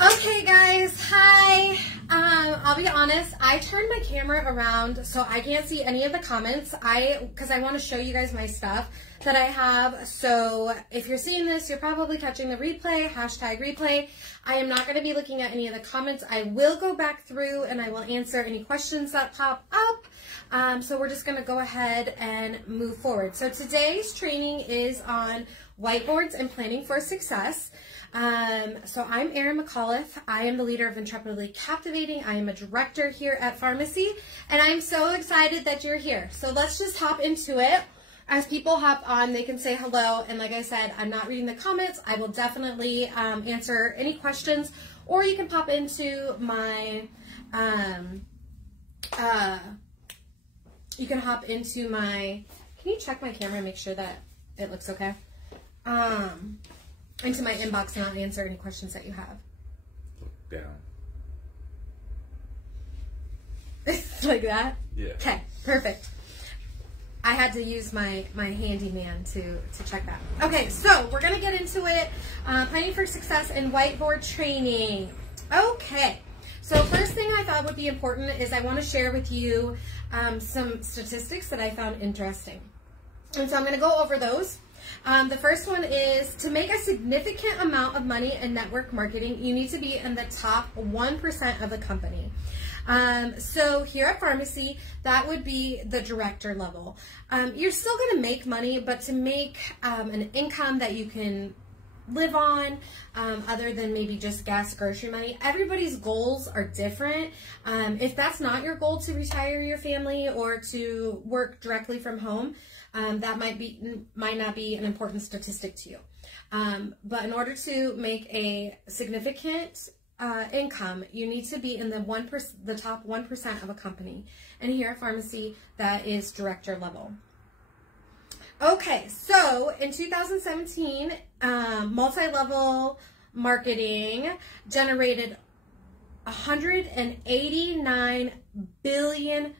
Okay guys, hi. I'll be honest, I turned my camera around so I can't see any of the comments. Because I want to show you guys my stuff that I have. So if you're seeing this, you're probably catching the replay, #replay. I am not going to be looking at any of the comments. I will go back through and I will answer any questions that pop up. So we're just going to go ahead and move forward. So today's training is on whiteboards and planning for success. So I'm Erin McAuliffe. I am the leader of Intrepidly Captivating. I am a director here at Pharmacy, and I'm so excited that you're here. So let's just hop into it. As people hop on, they can say hello, and like I said, I'm not reading the comments. I will definitely answer any questions, or you can pop into my, can you check my camera and make sure that it looks okay? Into my inbox and I'll answer any questions that you have. Look down. Like that? Yeah. Okay, perfect. I had to use my handyman to check that. Okay, so we're going to get into it. Planning for success and whiteboard training. Okay, so first thing I thought would be important is I want to share with you some statistics that I found interesting. And so I'm going to go over those. The first one is to make a significant amount of money in network marketing, you need to be in the top 1% of the company. So here at Pharmacy, that would be the director level. You're still going to make money, but to make an income that you can live on, other than maybe just gas, grocery money, everybody's goals are different. If that's not your goal to retire your family or to work directly from home, that might not be an important statistic to you. But in order to make a significant income, you need to be in the top 1% of a company. And here at Pharmacy, that is director level. Okay, so in 2017, multi-level marketing generated $189 billion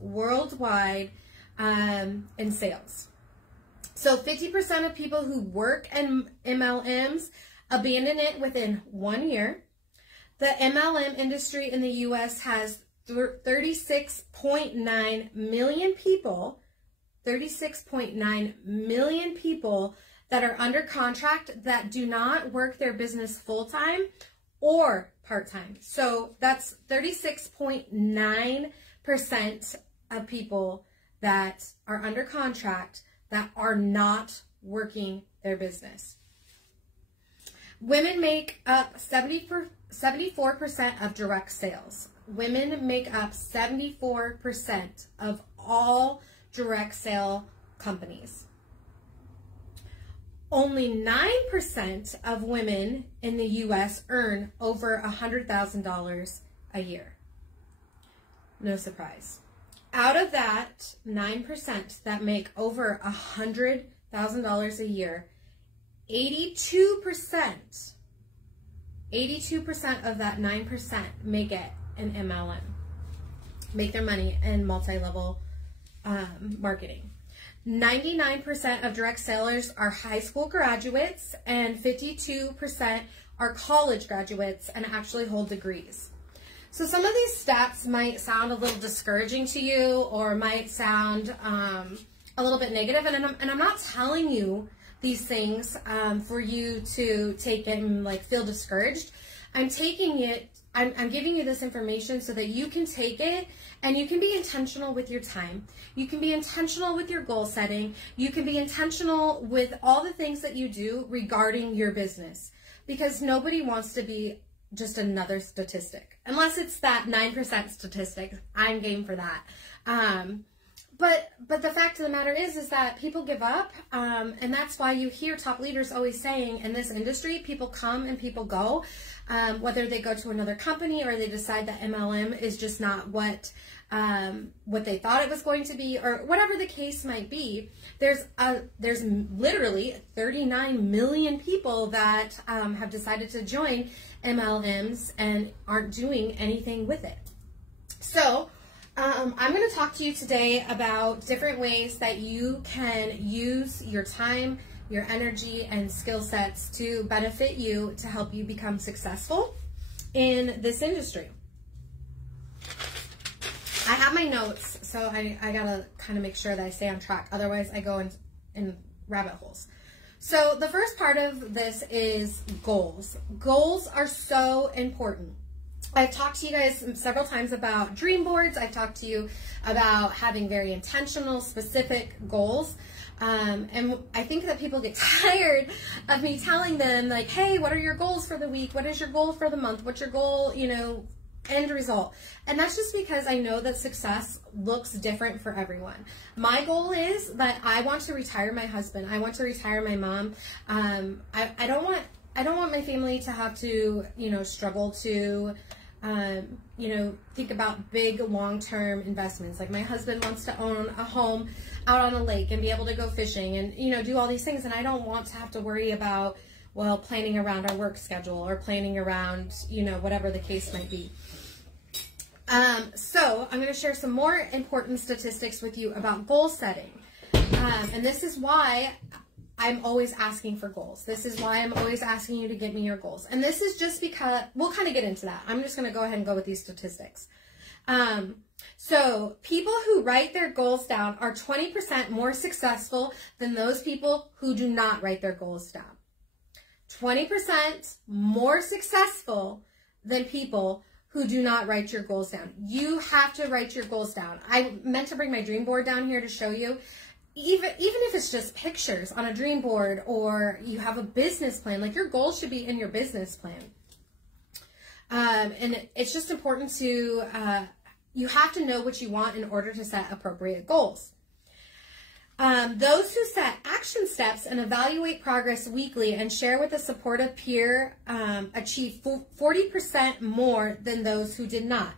worldwide in sales. So 50% of people who work in MLMs abandon it within 1 year. The MLM industry in the U.S. has 36.9 million people, 36.9 million people that are under contract that do not work their business full-time or part-time. So that's 36.9% of people that are under contract that are not working their business. Women make up 74% of direct sales. Women make up 74% of all direct sale companies. Only 9% of women in the U.S. earn over $100,000 a year. No surprise. Out of that 9% that make over $100,000 a year, 82% of that 9% make it in MLM, make their money in multi-level marketing. 99% of direct sellers are high school graduates, and 52% are college graduates and actually hold degrees. So some of these stats might sound a little discouraging to you, or might sound a little bit negative, and I'm not telling you these things for you to take and like feel discouraged. I'm giving you this information so that you can take it and you can be intentional with your time. You can be intentional with your goal setting. You can be intentional with all the things that you do regarding your business, because nobody wants to be just another statistic, unless it's that 9% statistic. I'm game for that. But the fact of the matter is that people give up, and that's why you hear top leaders always saying in this industry, people come and people go, whether they go to another company or they decide that MLM is just not what they thought it was going to be, or whatever the case might be. There's literally 39 million people that have decided to join MLMs and aren't doing anything with it. So I'm going to talk to you today about different ways that you can use your time your energy and skill sets to benefit you, to help you become successful in this industry. I have my notes, so I gotta kind of make sure that I stay on track. Otherwise, I go in rabbit holes. So the first part of this is goals. Goals are so important. I've talked to you guys several times about dream boards. I've talked to you about having very intentional, specific goals. And I think that people get tired of me telling them, like, hey, what are your goals for the week? What is your goal for the month? What's your goal, you know, end result? And that's just because I know that success looks different for everyone. My goal is that I want to retire my husband. I want to retire my mom. I don't want my family to have to, you know, struggle to, you know, think about big long-term investments. Like, my husband wants to own a home out on a lake and be able to go fishing and, you know, do all these things. And I don't want to have to worry about, well, planning around our work schedule or planning around, you know, whatever the case might be. So I'm going to share some more important statistics with you about goal setting. And this is why I'm always asking for goals. This is why I'm always asking you to give me your goals. And this is just because, we'll kind of get into that. I'm just going to go ahead and go with these statistics. So people who write their goals down are 20% more successful than those people who do not write their goals down. 20% more successful than people who do not write your goals down. You have to write your goals down. I meant to bring my dream board down here to show you. Even if it's just pictures on a dream board, or you have a business plan, like, your goals should be in your business plan. And it's just important to, you have to know what you want in order to set appropriate goals. Those who set action steps and evaluate progress weekly and share with a supportive peer achieve 40% more than those who did not.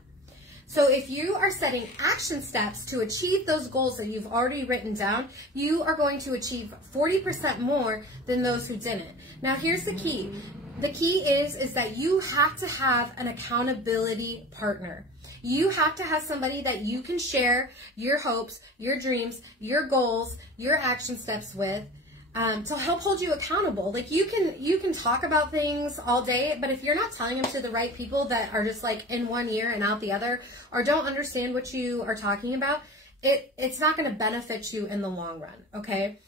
So if you are setting action steps to achieve those goals that you've already written down, you are going to achieve 40% more than those who didn't. Now, here's the key. The key is that you have to have an accountability partner. You have to have somebody that you can share your hopes, your dreams, your goals, your action steps with, to help hold you accountable. Like, you can talk about things all day, but if you're not telling them to the right people that are just like in one ear and out the other, or don't understand what you are talking about, it's not going to benefit you in the long run. Okay.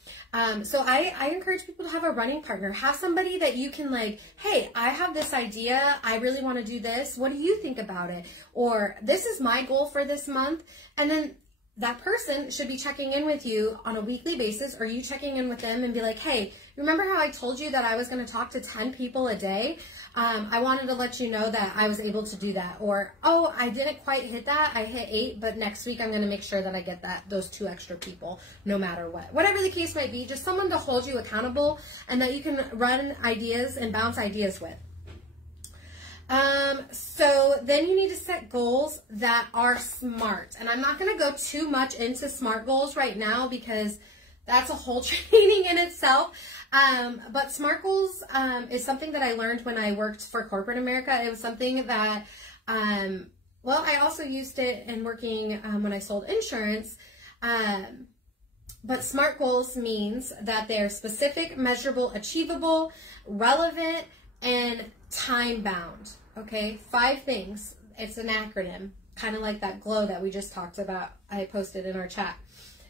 So I encourage people to have a running partner. Have somebody that you can, like, hey, I have this idea. I really want to do this. What do you think about it? Or, this is my goal for this month. And then that person should be checking in with you on a weekly basis, or you checking in with them and be like, hey, remember how I told you that I was going to talk to 10 people a day? I wanted to let you know that I was able to do that. Or, oh, I didn't quite hit that. I hit 8, but next week I'm going to make sure that I get those 2 extra people no matter what. Whatever the case might be, just someone to hold you accountable and that you can run ideas and bounce ideas with. So then you need to set goals that are SMART. And I'm not going to go too much into SMART goals right now because that's a whole training in itself. But SMART goals is something that I learned when I worked for corporate America. It was something that, well, I also used it in working when I sold insurance. But SMART goals means that they're specific, measurable, achievable, relevant, and time-bound. Okay, 5 things. It's an acronym, kind of like that glow that we just talked about. I posted in our chat.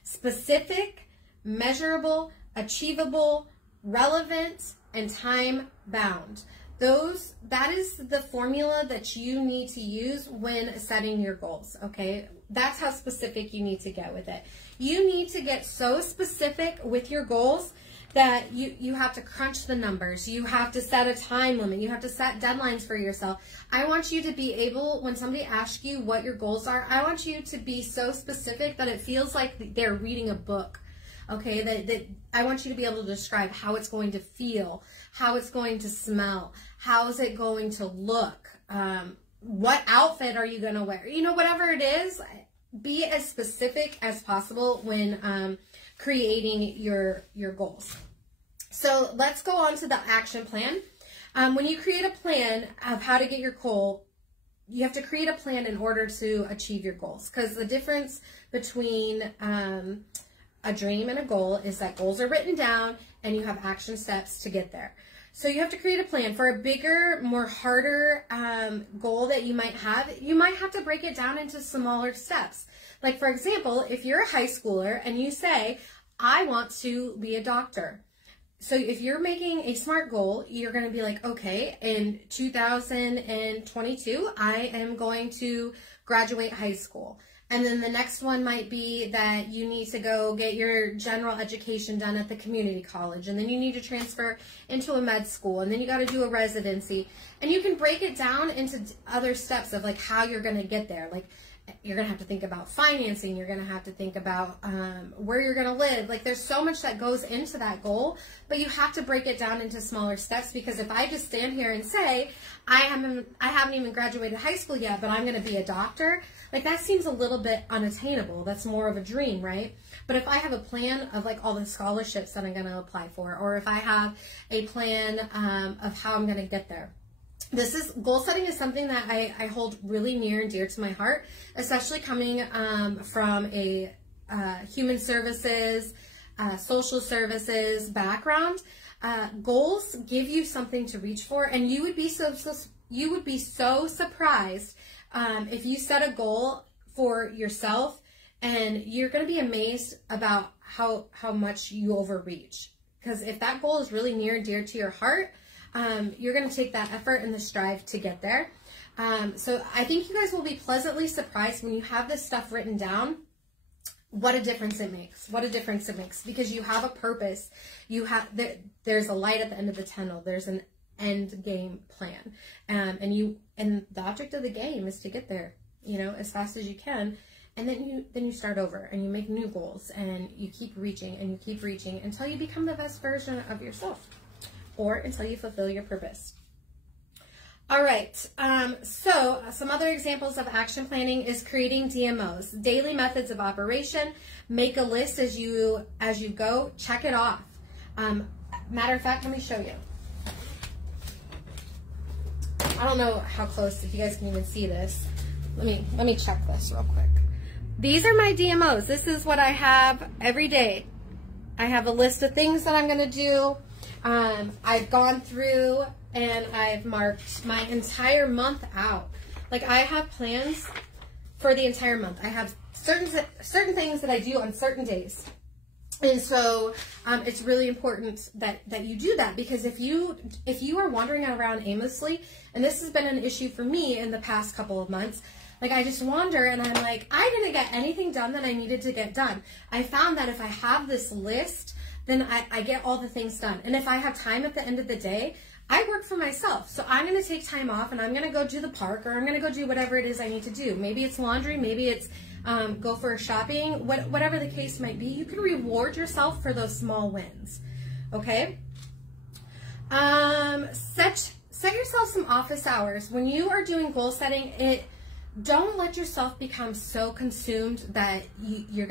Specific, measurable, achievable, relevant, and time-bound. That is the formula that you need to use when setting your goals, okay? That's how specific you need to get with it. You need to get so specific with your goals that you have to crunch the numbers. You have to set a time limit. You have to set deadlines for yourself. I want you to be able, when somebody asks you what your goals are, I want you to be so specific that it feels like they're reading a book. Okay, that I want you to be able to describe how it's going to feel, how it's going to smell, how is it going to look, what outfit are you going to wear? You know, whatever it is, be as specific as possible when creating your goals. So let's go on to the action plan. When you create a plan of how to get your goal, you have to create a plan in order to achieve your goals, because the difference between a dream and a goal is that goals are written down and you have action steps to get there. So you have to create a plan. For a bigger, more harder goal that you might have to break it down into smaller steps. Like, for example, if you're a high schooler and you say, I want to be a doctor. So if you're making a SMART goal, you're going to be like, okay, in 2022, I am going to graduate high school. And then the next one might be that you need to go get your general education done at the community college. And then you need to transfer into a med school. And then you got to do a residency. And you can break it down into other steps of like how you're going to get there. Like, you're going to have to think about financing. You're going to have to think about where you're going to live. Like, there's so much that goes into that goal, but you have to break it down into smaller steps, because if I just stand here and say, I haven't even graduated high school yet, but I'm going to be a doctor, like, that seems a little bit unattainable. That's more of a dream, right? But if I have a plan of like all the scholarships that I'm going to apply for, or if I have a plan of how I'm going to get there. Goal setting is something that I hold really near and dear to my heart, especially coming from a human services, social services background. Goals give you something to reach for, and you would be so surprised if you set a goal for yourself, and you're going to be amazed about how much you overreach. Because if that goal is really near and dear to your heart, you're going to take that effort and the strive to get there. So I think you guys will be pleasantly surprised when you have this stuff written down, what a difference it makes. What a difference it makes, because you have a purpose. There's a light at the end of the tunnel. There's an end game plan. And the object of the game is to get there, as fast as you can. And then you start over and you make new goals, and you keep reaching and you keep reaching until you become the best version of yourself, or until you fulfill your purpose. All right, so some other examples of action planning is creating DMOs, daily methods of operation. Make a list as you go, check it off. Matter of fact, let me show you. I don't know how close, if you guys can even see this. Let me check this real quick. These are my DMOs. This is what I have every day. I have a list of things that I'm going to do. I've gone through and I've marked my entire month out. Like, I have plans for the entire month. I have certain things that I do on certain days. And so it's really important that you do that, because if you are wandering around aimlessly, and this has been an issue for me in the past couple of months, like, I just wander and I'm like, I didn't get anything done that I needed to get done. I found that if I have this list, then I get all the things done. And if I have time at the end of the day, I work for myself. So I'm going to take time off and I'm going to go to the park, or I'm going to go do whatever it is I need to do. Maybe it's laundry, maybe it's go for shopping, whatever the case might be. You can reward yourself for those small wins, okay? Set yourself some office hours. When you are doing goal setting, don't let yourself become so consumed that you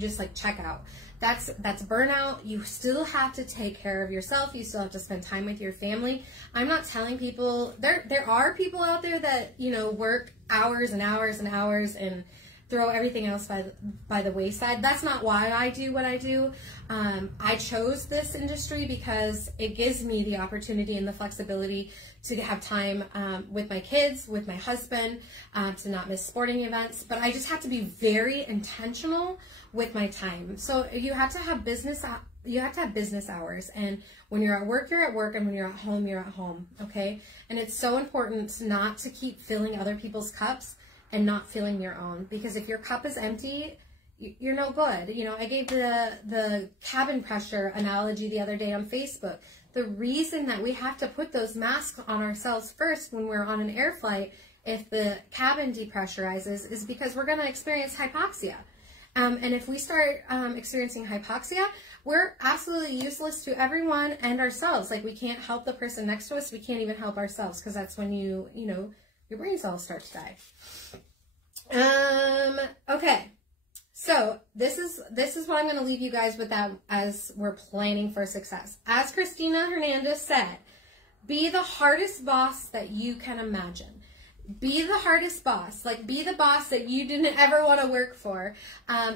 just like check out. That's burnout. You still have to take care of yourself. You still have to spend time with your family. I'm not telling people, there are people out there that, work hours and hours and hours and throw everything else by the wayside. That's not why I do what I do. I chose this industry because it gives me the opportunity and the flexibility to have time with my kids, with my husband, to not miss sporting events. But I just have to be very intentional with my time. So you have to have business hours, and when you're at work, you're at work, and when you're at home, you're at home, okay? And it's so important not to keep filling other people's cups and not filling your own, because if your cup is empty, you're no good. I gave the cabin pressure analogy the other day on Facebook. The reason that we have to put those masks on ourselves first when we're on an air flight, if the cabin depressurizes, is because we're going to experience hypoxia. And if we start experiencing hypoxia, we're absolutely useless to everyone and ourselves. Like, we can't help the person next to us. We can't even help ourselves, because that's when your brain cells start to die. Okay. So this is what I'm going to leave you guys with, that as we're planning for success. As Christina Hernandez said, be the hardest boss that you can imagine. be the hardest boss. Like, be the boss that you didn't ever want to work for,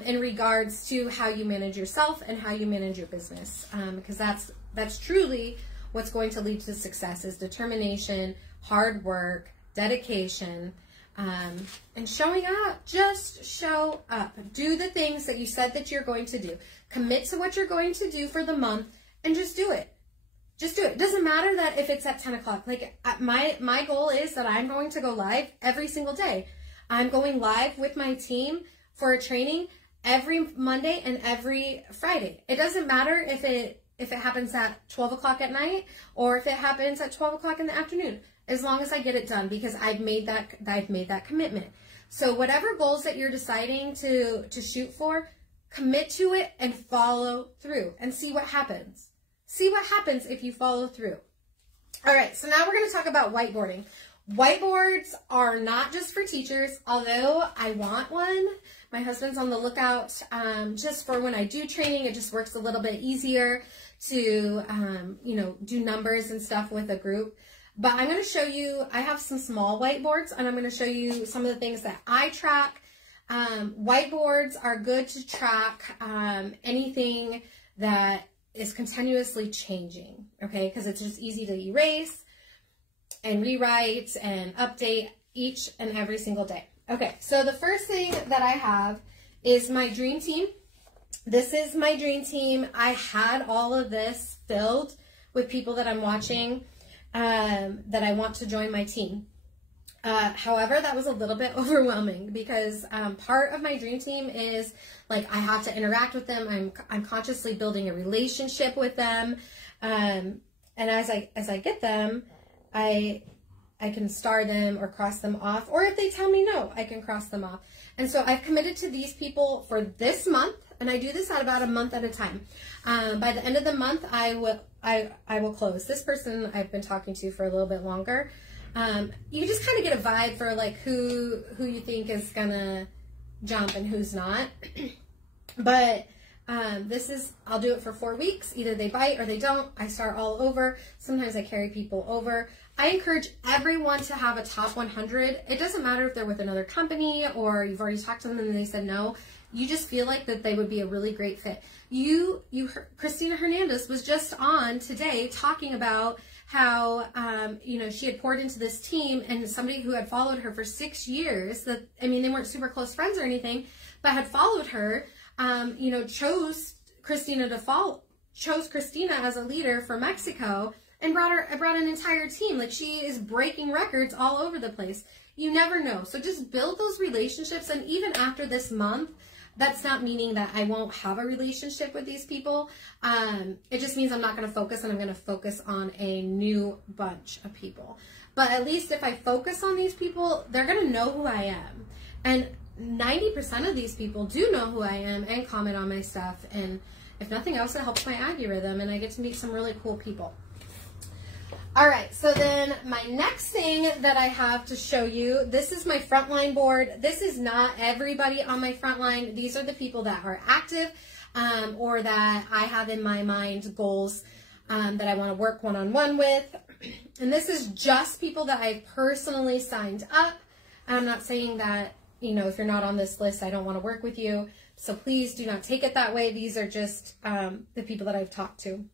in regards to how you manage yourself and how you manage your business. Because that's truly what's going to lead to success, is determination, hard work, dedication, and showing up. Just show up. Do the things that you said that you're going to do. Commit to what you're going to do for the month and just do it. Just do it. It doesn't matter that if it's at 10 o'clock. Like, my goal is that I'm going to go live every single day. I'm going live with my team for a training every Monday and every Friday. It doesn't matter if it happens at 12 o'clock at night or if it happens at 12 o'clock in the afternoon, as long as I get it done, because I've made that commitment. So whatever goals that you're deciding to shoot for, commit to it and follow through and see what happens. See what happens if you follow through. All right, so now we're going to talk about whiteboarding. Whiteboards are not just for teachers, although I want one. My husband's on the lookout just for when I do training. It just works a little bit easier to, do numbers and stuff with a group. But I'm going to show you, I have some small whiteboards, and I'm going to show you some of the things that I track. Whiteboards are good to track anything that is continuously changing, okay? Because it's just easy to erase and rewrite and update each and every single day. Okay, so the first thing that I have is my dream team. This is my dream team. I had all of this filled with people that I'm watching that I want to join my team. However, that was a little bit overwhelming because part of my dream team is like I have to interact with them. I'm consciously building a relationship with them, and as I get them, I can star them or cross them off, or if they tell me no, I can cross them off. And so I've committed to these people for this month, and I do this at about a month at a time. By the end of the month, I will close. This person I've been talking to for a little bit longer. You just kind of get a vibe for like who you think is gonna jump and who's not. But I'll do it for 4 weeks. Either they bite or they don't. I start all over. Sometimes I carry people over. I encourage everyone to have a top 100. It doesn't matter if they're with another company or you've already talked to them and they said no. You just feel like that they would be a really great fit. Christina Hernandez was just on today talking about how, she had poured into this team, and somebody who had followed her for 6 years, they weren't super close friends or anything, but had followed her, chose Christina as a leader for Mexico and brought an entire team. Like, she is breaking records all over the place. You never know. So just build those relationships. And even after this month, that's not meaning that I won't have a relationship with these people. It just means I'm not going to focus, and I'm going to focus on a new bunch of people. But at least if I focus on these people, they're going to know who I am. And 90% of these people do know who I am and comment on my stuff. And if nothing else, it helps my algorithm, and I get to meet some really cool people. All right, so then my next thing that I have to show you, this is my frontline board. This is not everybody on my frontline. These are the people that are active or that I have in my mind goals that I want to work one-on-one with. And this is just people that I personally signed up. I'm not saying that, if you're not on this list, I don't want to work with you. So please do not take it that way. These are just the people that I've talked to.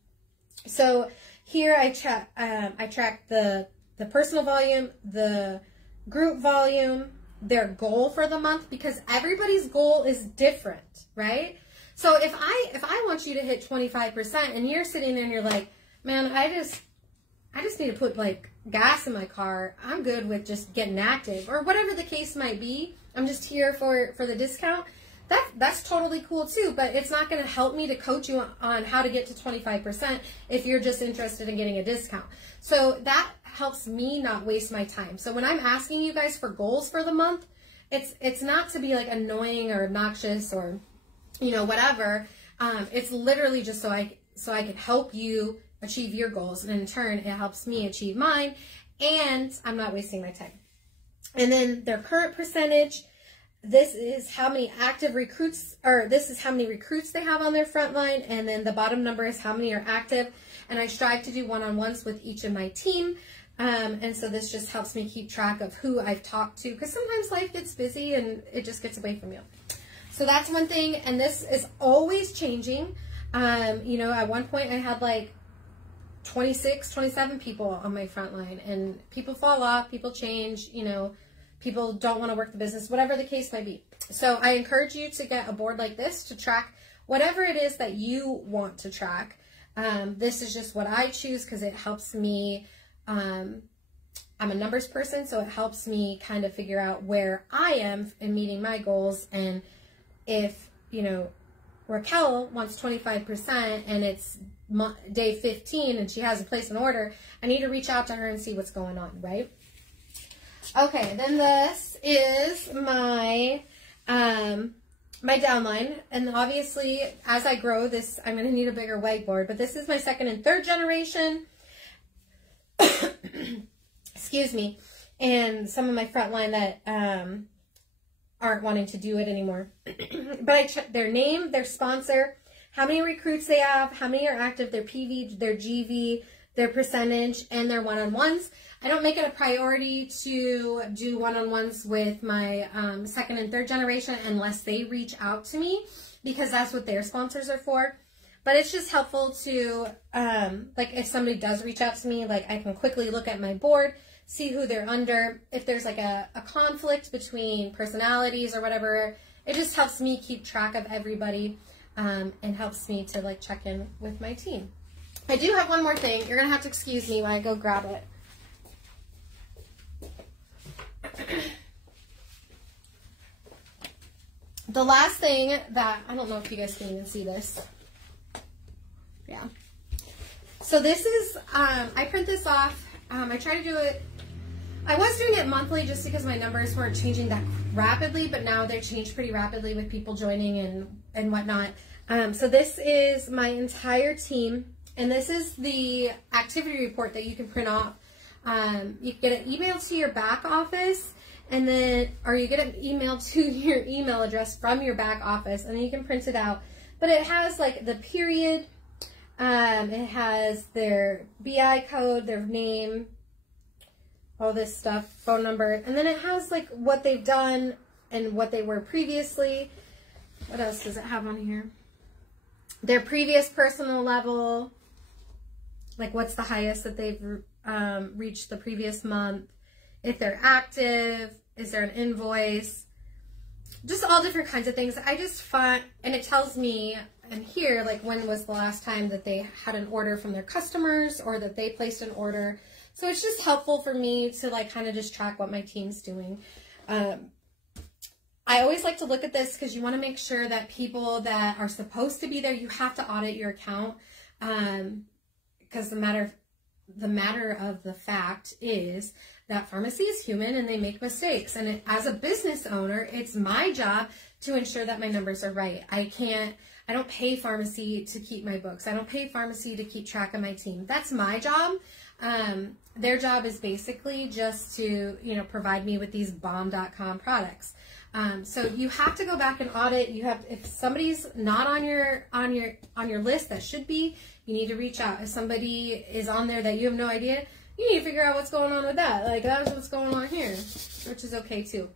So here I track the personal volume, the group volume, their goal for the month, because everybody's goal is different, right? So if I want you to hit 25% and you're sitting there and you're like, man, I just need to put like gas in my car. I'm good with just getting active, or whatever the case might be. I'm just here for the discount. That's totally cool too, but it's not going to help me to coach you on how to get to 25% if you're just interested in getting a discount. So that helps me not waste my time. So when I'm asking you guys for goals for the month, it's not to be like annoying or obnoxious or, whatever. It's literally just so I can help you achieve your goals, and in turn, it helps me achieve mine, and I'm not wasting my time. And then their current percentage. This is how many active recruits, or this is how many recruits they have on their front line, and then the bottom number is how many are active. And I strive to do one-on-ones with each of my team. And so this just helps me keep track of who I've talked to, because sometimes life gets busy and it just gets away from you. So that's one thing. And this is always changing. You know, at one point I had like 26, 27 people on my front line, and people fall off, people change, you know, people don't want to work the business, whatever the case might be. So I encourage you to get a board like this to track whatever it is that you want to track. This is just what I choose because it helps me. I'm a numbers person, so it helps me kind of figure out where I am in meeting my goals. And if, you know, Raquel wants 25% and it's day 15 and she hasn't placed an order, I need to reach out to her and see what's going on, right? Okay, then this is my my downline, and obviously as I grow this, I'm going to need a bigger whiteboard, but this is my second and third generation. Excuse me. And some of my front line that aren't wanting to do it anymore. But I check their name, their sponsor, how many recruits they have, how many are active, their PV, their GV, their percentage, and their one-on-ones. I don't make it a priority to do one-on-ones with my second and third generation unless they reach out to me, because that's what their sponsors are for. But it's just helpful to, like, if somebody does reach out to me, like, I can quickly look at my board, see who they're under. If there's like a conflict between personalities or whatever, it just helps me keep track of everybody, and helps me to like check in with my team. I do have one more thing. You're gonna have to excuse me while I go grab it. The last thing that, I don't know if you guys can even see this. Yeah. So this is, I print this off. I try to do it, I was doing it monthly just because my numbers weren't changing that rapidly, but now they've changed pretty rapidly with people joining and whatnot. So this is my entire team, and this is the activity report that you can print off. You can get an email to your back office, and then, or you get an email to your email address from your back office, and then you can print it out. But it has like the period, it has their BI code, their name, all this stuff, phone number, and then it has like what they've done and what they were previously. What else does it have on here? Their previous personal level, like what's the highest that they've reached the previous month, if they're active, is there an invoice, just all different kinds of things. I just find, and it tells me in here, like when was the last time that they had an order from their customers or that they placed an order. So it's just helpful for me to like kind of just track what my team's doing. I always like to look at this because you want to make sure that people that are supposed to be there, you have to audit your account, because the matter of the fact is that pharmacy is human and they make mistakes. And as a business owner, it's my job to ensure that my numbers are right. I don't pay pharmacy to keep my books. I don't pay pharmacy to keep track of my team. That's my job. Their job is basically just to, you know, provide me with these bomb.com products. So you have to go back and audit. You have, if somebody's not on your list that should be, you need to reach out. If somebody is on there that you have no idea, you need to figure out what's going on with that. Like, that's what's going on here, which is okay too.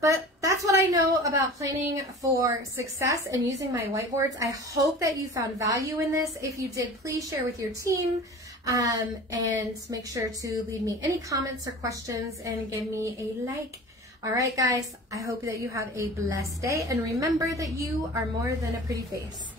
But that's what I know about planning for success and using my whiteboards. I hope that you found value in this. If you did, please share with your team, and make sure to leave me any comments or questions and give me a like. All right, guys, I hope that you have a blessed day, and remember that you are more than a pretty face.